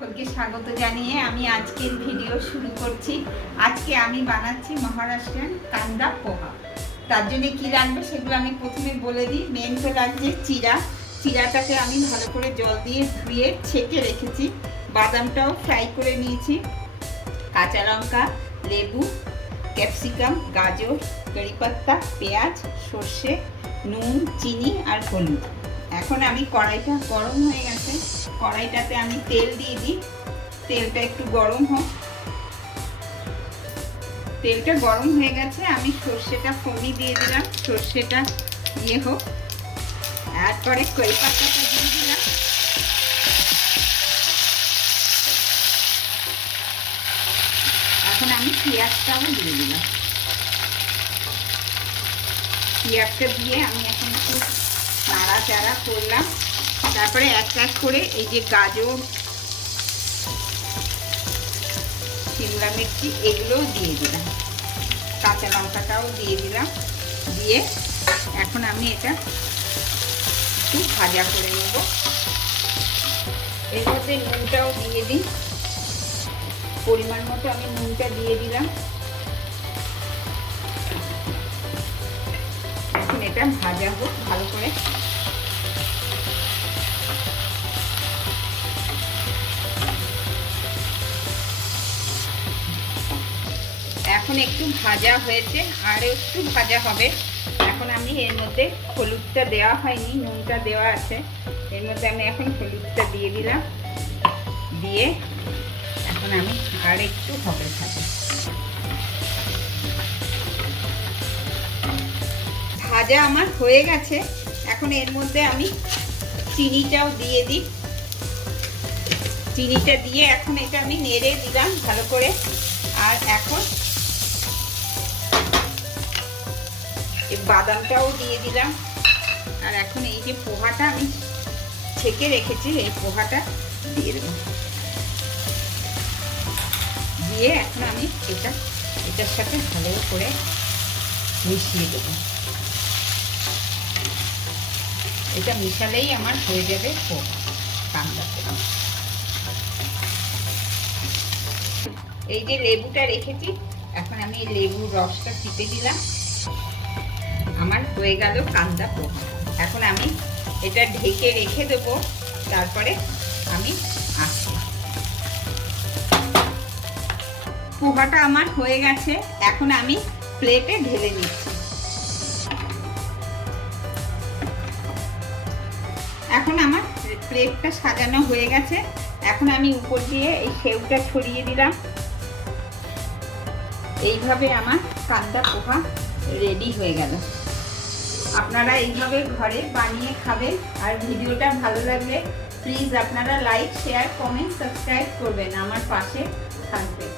সকলকে স্বাগত জানিয়ে আমি আজকের ভিডিও শুরু করছি। আজকে আমি বানাচ্ছি মহারাষ্ট্রিয়ান কান্দা পোহা। তার জন্য কি লাগবে সেগুলো আমি প্রথমে বলে দিই। মেন তো লাগছে চিড়া। চিড়াটাকে আমি ভালো করে জল দিয়ে ধুয়ে ছেঁকে রেখেছি। বাদামটাও ফ্রাই করে নিয়েছি। কাঁচা লঙ্কা, লেবু, ক্যাপসিকাম, গাজর, কারি পাতা, পেঁয়াজ, সর্ষে, নুন, চিনি আর হলুদ। এখন আমি কড়াইটা গরম হয়ে গেছে, কড়াইটাতে আমি তেল দিয়ে দিই। তেলটা একটু গরম হোক। তেলটা গরম হয়ে গেছে, আমি সর্ষেটা ফোড়নি দিয়ে দিলাম। সর্ষেটা হোক, তারপরে কারি পাতাটা দিয়ে দিলাম। এখন আমি পেঁয়াজটাও দিয়ে দিলাম। পেঁয়াজটা দিয়ে আমি এখন একটু নাড়াচাড়া করলাম। তারপরে এক এক করে এই যে গাজর, শিমলা মির্চি এগুলোও দিয়ে দিলাম। কাঁচা লঙ্কাটাও দিয়ে দিলাম। দিয়ে এখন আমি এটা একটু ভাজা করে নেব। এর মধ্যে নুনটাও দিয়ে দিই। পরিমাণ মতো আমি নুনটা দিয়ে দিলাম। এখন এটা ভাজা হোক ভালো করে। এখন একটু ভাজা হয়েছে, আর একটু ভাজা হবে। এখন আমি এর মধ্যে হলুদটা দেওয়া হয়নি, নুনটা দেওয়া আছে। এর মধ্যে আমি এখন হলুদটা দিয়ে দিলাম। দিয়ে এখন আমি আর একটু হবে ভাজা। ভাজা আমার হয়ে গেছে। এখন এর মধ্যে আমি চিনিটাও দিয়ে দিই। চিনিটা দিয়ে এখন এটা আমি নেড়ে দিলাম ভালো করে। আর এখন এই বাদামটাও দিয়ে দিলাম। আর এখন এই যে পোহাটা আমি ছেঁকে রেখেছি, এই পোহাটা দিয়ে দেব। দিয়ে এখন আমি এটার সাথে ভালো করে মিশিয়ে দেব। এটা মিশালেই আমার হয়ে যাবে পোহা কান্দা পোহা। এই যে লেবুটা রেখেছি, এখন আমি এই লেবুর রসটা চিপে দিলাম। আমার হয়ে গেল কান্দা পোহা। এখন আমি এটা ঢেকে রেখে দেব। তারপরে আমি আসছি। পোহাটা আমার হয়ে গেছে, এখন আমি প্লেটে ঢেলে নিচ্ছি। এখন আমার প্লেটটা সাজানো হয়ে গেছে। এখন আমি উপর দিয়ে এই সেউটা ছড়িয়ে দিলাম। এইভাবে আমার কান্দা পোহা রেডি হয়ে গেল। আপনারা এইভাবে ঘরে বানিয়ে খাবেন। আর ভিডিওটা ভালো লাগলে প্লিজ আপনারা লাইক, শেয়ার, কমেন্ট, সাবস্ক্রাইব করবেন। আমার পাশে থাকবেন।